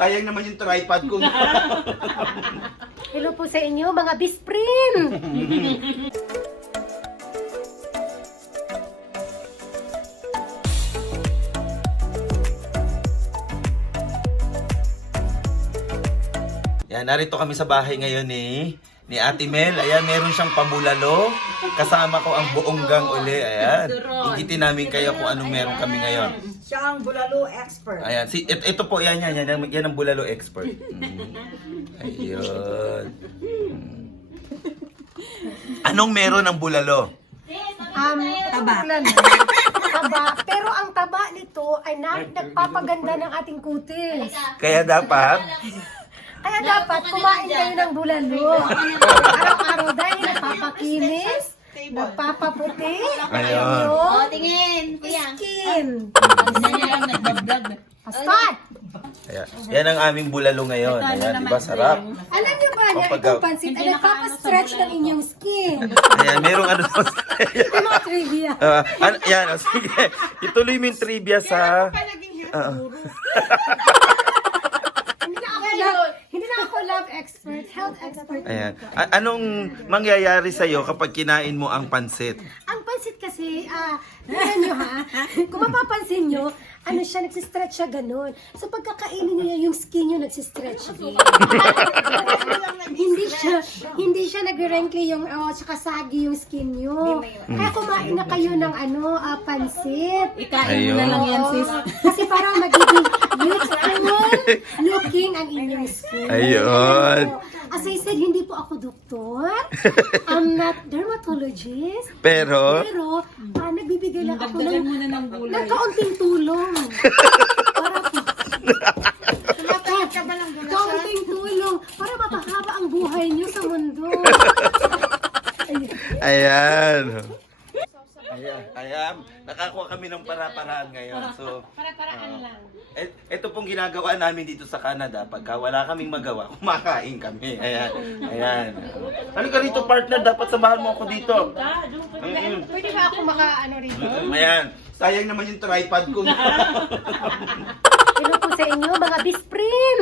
Sayang naman yung tripod ko. Hello po sa inyo, mga bisprin! Yan, narito kami sa bahay ngayon ni Ate Mel. Ayan, meron siyang pabulalo. Kasama ko ang buong gang uli. Ayan. Igitin namin kayo kung anong meron kami ngayon. Siya ang bulalo expert. Ayan, ito po, yan ang bulalo expert. Ayun. Anong meron ang bulalo? Taba. Taba. Pero ang taba nito ay nagpapaganda ng ating kutis. Kaya dapat, Kaya dapat kumain kayo ng bulalo. Araw-araw dahil nagpapakinis, nagpapaputi, Ayun. yung Tingin, kuya. skin. Start! ayan. Yan ang aming bulalo ngayon. Ayan, di ba sarap? Alam niyo ba na Kapag- itong pansit ay nagpapastretch ng inyong skin? Ayan, merong ano. Ito mga trivia. Yan, sige. Ituloy mo yung trivia sa... Hindi na ako love expert, health expert. Ayan. Anong mangyayari sa'yo kapag kinain mo ang pansit? Ang pansit kasi, tingnan nyo ha, kung mapapansin nyo, ano siya, nagsistretch siya ganun. So pagkakainin niya yung skin nyo, nagsistretch din. hindi siya nag-wrinkly yung, tsaka saggy yung skin nyo. Kaya kumain na kayo ng pansit. Ikain mo na lang yan, sis. Kasi parang magiging youthful looking ang inyong skin. Ayun. As I said, hindi po ako doktor. I'm not dermatologist. Pero, Nagbibigay lang ako Dagdagan mo na ng gulay. ng kaunting tulong. Para po. Kaunting tulong para mapahaba ang buhay niyo sa mundo. ayan. Ayan. Nakakuha kami ng para-paraan ngayon. So, Para-paraan lang. ito pong ginagawa namin dito sa Canada. Pagka wala kaming magawa, kumakain kami. Ayan. Ayan. Halika rito, partner. Dapat samahan mo ako dito. Pwede ba ako rito? Ayan. Sayang naman yung tripod ko. Hello po sa inyo, mga bisprin!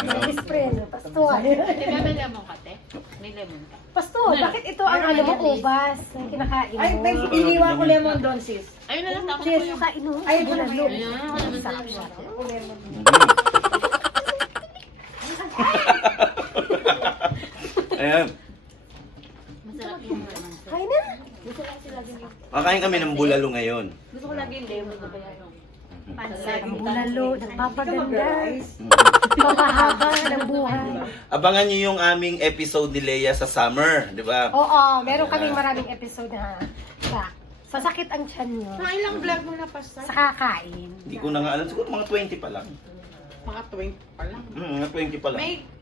Mga bisprin, pastor. May lemon ka, te? May lemon ka. Pastor, bakit ito ang ubas na kinakain mo? Ay, iniwan ko lemon doon, sis. Ayun na lang, tapos Yes, yung kain mo. Ay, bulalo. Sarap siya. Ayan. masarap yung lemon. Kain na. Makain kami ng bulalo ngayon. Gusto ko lagi yung lemon na kaya yung pansit. Ang bulalo, nagpapaganda. Papahaba ng buhay. Abangan niyo yung aming episode ni Leia sa summer, di ba? Oo, meron kaming maraming episode na sasakit ang tiyan nyo. Ilang vlog mo na, Pastor? Sa kakain. Hindi ko na nga alam. Siguro mga 20 pa lang. Mga 20 pa lang. Mga 20 pa lang.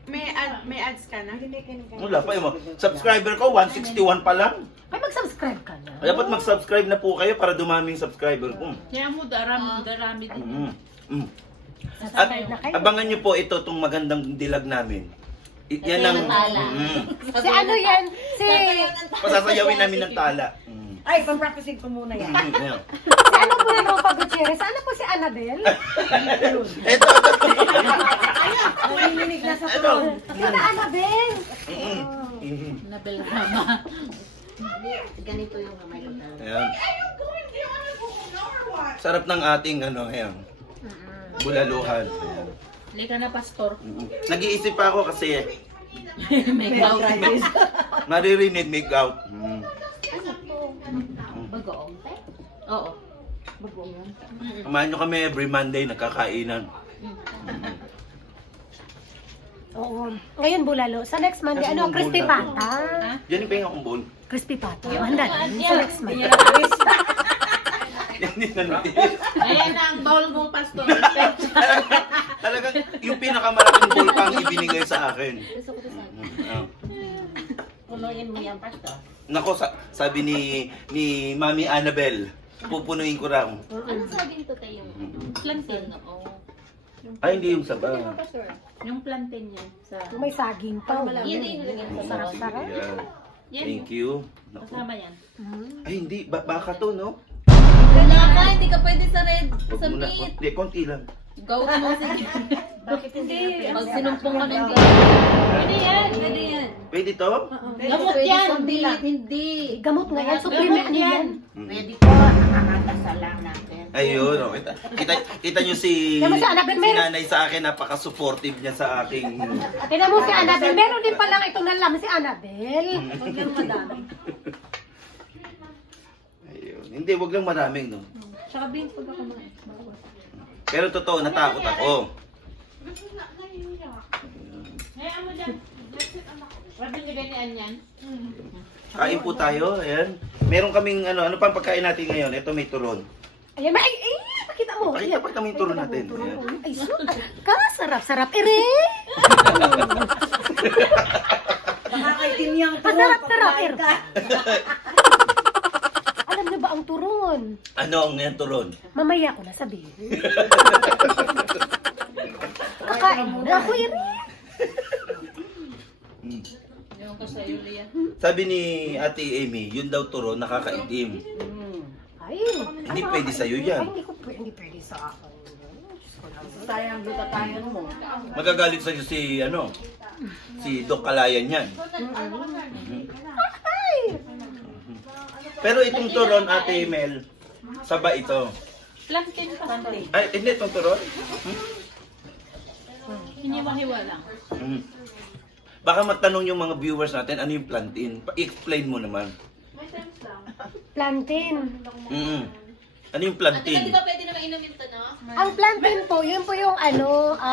May ads ka na? Hindi ka na. Wala pa yung subscriber ko, 161 pa lang. Ay, mag-subscribe ka na. Dapat mag-subscribe na po kayo para dumaming subscriber ko. Kaya mo, darami din. At abangan niyo po ito, itong magandang dilag namin. Yan ang... Si ano yan? Pasasayawin namin ng tala. Ay, pang-practicing ko muna yan. Ayan. Si ano po na Ropa Gutierrez? Ano po si Annabel? Ito. Nanginginig na sa Ito. phone. Ito na Annabel! Nabelrama. Ganito yung kamay ko. Ayan. Sarap ng ating ayan. Bulaluhan. Ayan. Lika na, pastor. Nag-iisip pa ako kasi May out. maririnig make out. Bagoong, te? Oo. Bagoong yun. Samahan nyo kami every Monday nagkakainan. Oo. Ngayon bulalo. Sa next Monday, Kasi ano? nung Crispy bowl pata. Yan yung pahinga kong bowl. Crispy pata. Handa na. Sa next Monday. Yan din na Ayan na ang bowl mo, pastor. Talagang yung pinakamalaking bowl pang ibinigay sa akin. Gusto ko to sa punuin mo yan, pastor. Nako, sabi ni Mami Annabel, pupunuin ko raw. Ano sabi nito tayo? Plantain. Oo. Ay, hindi yung saba. Yung plantain yan. Sa... May saging pa. Yun yung nilagyan sa Sarap-sarap. Yeah. Yan. Thank you. Naku. Kasama yan. Ay, hindi. Baka to, no? Wala ka, hindi ka pwede sa red. Wag Sa mo na. meat. Hindi, konti lang. Gout mo si Bakit hindi? Pag sinumpong ka ng gout. Pwede yan. Pwede yan. Pwede to? Gamot yan. Hindi. Gamot nga yan, supplement ano yan. Pwede po, nakakadasal lang natin. Ayun, oh, kita nyo si, Naman si Annabelle, si meron. nanay sa akin, napaka-supportive niya sa aking... Tignan mo si Annabelle, meron din palang itong nalaman si Annabelle. Huwag lang madami. Ayun. Hindi, wag lang maraming, no? Tsaka beans pag ako kumain. Pero totoo, natakot ako. Hayaan mo dyan. Pwede nilagay ni Anyan. Kain po tayo, ayan. Meron kaming, ano pang pagkain natin ngayon? Ito may turon. Ayan, ay, pakita mo. Pakita pa kami yung turon natin. Turon. Ay, sarap, ere. Nakakaitim yung Masarap, ere. Alam niyo ba ang turon? Ano ang yan turon? Mamaya ko na sabihin. Kakain mo na ako, ere. Yung ka sa'yo, Lia. Sabi ni Ate Amy, yun daw turon, nakakaitim. Ay, Hindi pwede sa'yo yan. Ay, hindi pwede sa akin. Sayang glutathione mo. Magagalit sa'yo si, si Doc Kalayan yan. Pero itong turon, Ate Mel, saba ito. Plantain pa. Ay, hindi itong turon. Hiniwa-hiwa lang. Hmm. Baka magtanong yung mga viewers natin, ano yung plantain? I-explain mo naman. Plantain. Ano yung Ate, plantain? hindi ka pwede na mainom ito, no? Ang plantain po, yun po yung ano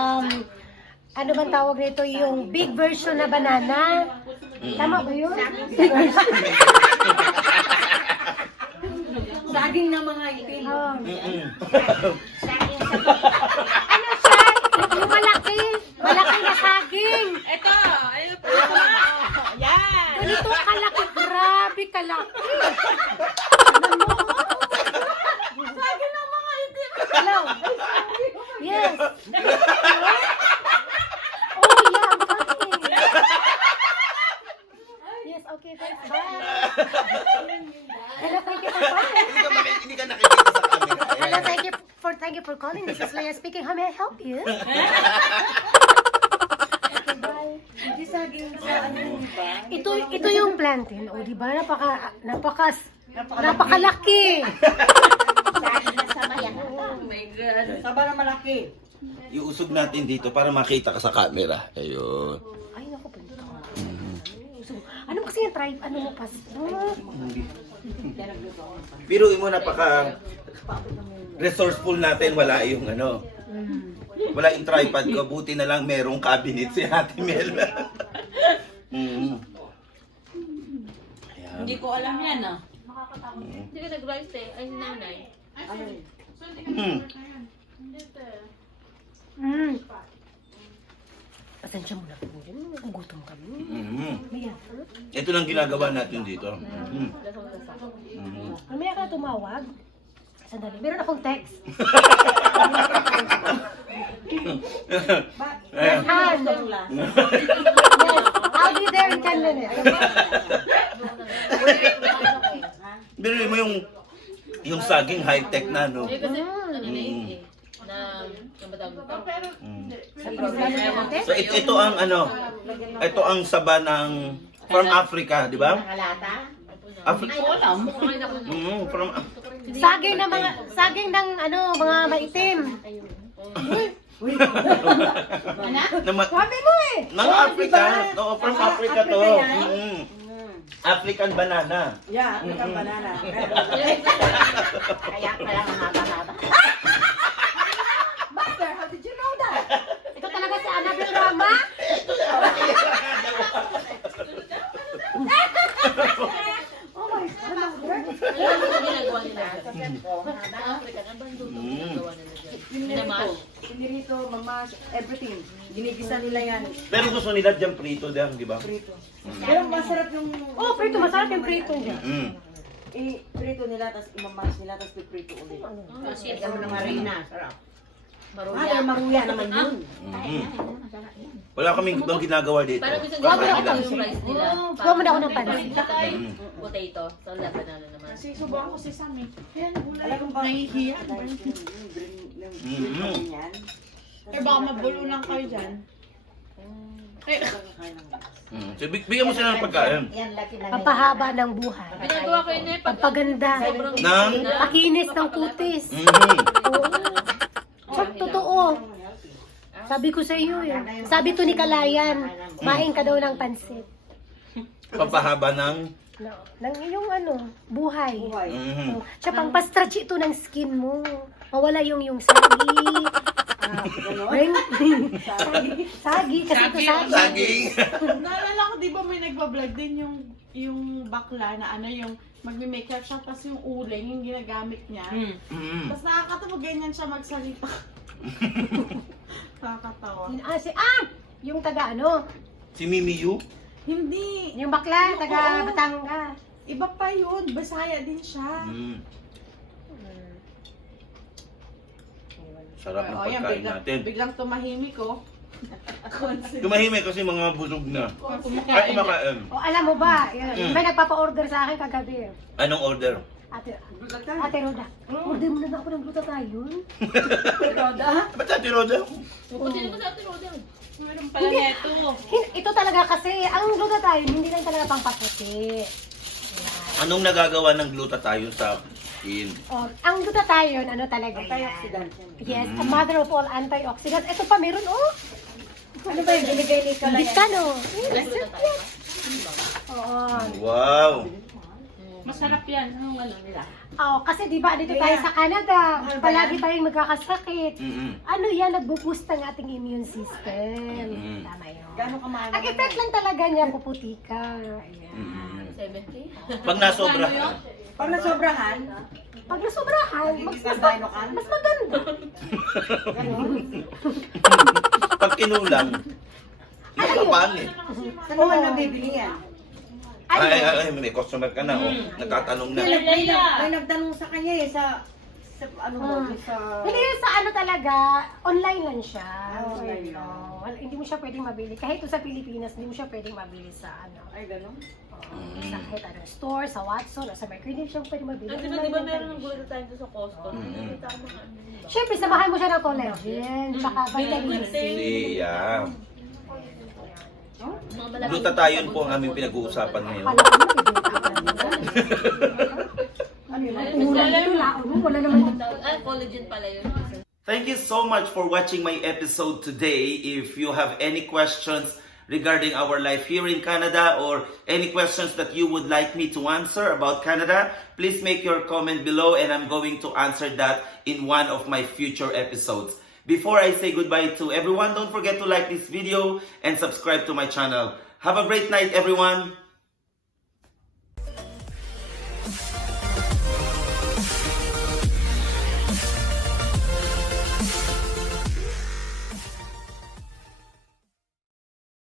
bang tawag nito? Yung big version na banana. Tama ba yun? Big version. Saging na mga itim. Oh. Mm-mm. Ano siya? Yung malaki. Malaki na saging. Ito! Ano po? Yan! Ganito kalaki. Grabe kalaki. Ano mo? Saging na mga itim! Hello? Yes. Oh, yeah. I'm coming. Yes, okay. Thanks. Bye. Hello, thank you for calling. Hindi ka nakikita sa camera. Hello, thank you for calling. This is Leia speaking. How may I help you? Hindi saging sa ano yun ba? Ito yung plantain. O, di ba? Napakalaki. Saging na sabayan. Oh my God. Saba na malaki. Iusog natin dito para makita ka sa camera. Ayun. Ay, naku, pwede ka. So, ano kasi yung tribe? Ano mo pas? Pero mo napaka resourceful natin, wala yung wala yung tripod ko, buti na lang merong cabinet si Ate Mel. Ayan. Hindi ko alam yan ah. Hindi ka nag-rice eh. Ay, nanay. Pasensya mo na po din. Gutom kami. Ayan. Ito lang ginagawa natin dito. Mamaya ka tumawag. Sandali. Meron akong text. Yes, Ann. Yes. I'll be there in 10 minutes. Pero mo yung saging high-tech na, no? Eh, kasi, ano na yun eh. Na, ang batang So ito ang ito ang saba ng from Africa, di ba? Kalata? Africa. From Saging ng mga maitim. Sabi mo eh! Ng Africa. No, from Africa to. African banana. Yeah, African banana. Kaya pala ang haba-haba. Master, how did you know that? Ito talaga si Annabelle Rama. Oh my God, mother. Ano ba ginagawa nila? African, ang bandong ginagawa nila dyan. Minamash. Pinirito, mamash, everything. Ginigisa nila yan. Pero gusto nila dyan prito din, di ba? Prito. Pero masarap yung... Oh, prito. Masarap yung prito niya. I-prito nila, tapos imamash nila, tapos piprito ulit. Kasi, Lagyan mo ng marina. Sarap. maruya. Maruya naman yun. Wala kaming ibang ginagawa dito. Parang gusto Kakain nila lang. yung rice nila. Kuha mo na ako ng pansit. Potato. So, laban na naman. Kasi subukan ko si Sammy. Alam mo ba? Nahihiya. Yan. Eh, baka mabulunan kayo dyan. Eh, So, bigyan mo sila ng pagkain. Yan, laki na. Papahaba ng buhay. pinagawa ko yun eh. Pag Pagpaganda. sobrang Nang? Pakinis ng kutis. Totoo. Sabi ko sa iyo eh. Sabi to ni Kalayan, main ka daw ng pansit. Papahaba ng... No, ng iyong buhay. Buhay. Mhm. Siya pang pa-stretch ito ng skin mo. Mawala yung sagi. Sagi, kasi ito sagi. Saging. Naalala ko, di ba may nagbablog din yung bakla na yung magme-makeup siya, tapos yung uling, yung ginagamit niya. Mhm. Tapos nakakatawa, ganyan siya magsalita. Nakakatawa. Yung taga Si Mimi Yu? Hindi. yung bakla, taga Oo. Batangas. Iba pa yun. Bisaya din siya. Mm. Sarap ng O, yan, pagkain natin. biglang tumahimik ko. Tumahimik kasi mga busog na. Ay, kumakain. kumakain. O alam mo ba, yun, may nagpapa-order sa akin kagabi. Anong order? Ate Roda, order mo na ba ako ng glutathione? Ba't Ate Roda? Buti naman sa atin, Roda. Meron pala neto. Ito talaga kasi, ang glutathione hindi lang talaga pangpaputi. Anong nagagawa ng glutathione sa skin? O, ang glutathione, talaga yan? Antioxidant. Yes, a mother of all antioxidants. Ito pa meron, Ano ba yung binigay ni Kalayan? Hindi ka, no? Oo. Wow! Masarap yan. Anong nila? Oo, kasi di ba dito tayo sa Canada, palagi tayong magkakasakit. Mm-mm. Yan, nagbo-boost ang ating immune system. Mm. Tama yun. Gano'ng kamahal? Ang effect lang talaga niya, puputi ka. Ayan. Mm-mm. 70? Pag nasobra Ano yun? Pag nasobrahan, Pag nasobrahan, mas maganda. Pag kinulang, hindi ka pangit. saan naman nabibili yan? Ay, may customer ka na, oh. Nagtatanong na. May nagtanong sa kanya sa ano ba, sa... Hindi sa talaga, online lang siya. Online lang. Hindi mo siya pwedeng mabili. Kahit sa Pilipinas, hindi mo siya pwedeng mabili sa Ay, gano'n? sa kahit store, sa Watson, o sa Mercury, hindi siya pwedeng mabili. Di Online ba lang meron talaga ng gulay tayo doon sa Costco? Nakita ko mga ano. Siyempre, samahan mo siya ng collagen, tsaka vitamin C. Yeah. Mga malaki. Glutathione po ang aming pinag-uusapan ngayon. Pala ko na, ano yun? Umurang ito, laon mo, wala naman. Collagen pala yun. Thank you so much for watching my episode today. If you have any questions regarding our life here in Canada or any questions that you would like me to answer about Canada, please make your comment below and I'm going to answer that in one of my future episodes. Before I say goodbye to everyone, don't forget to like this video and subscribe to my channel. Have a great night, everyone!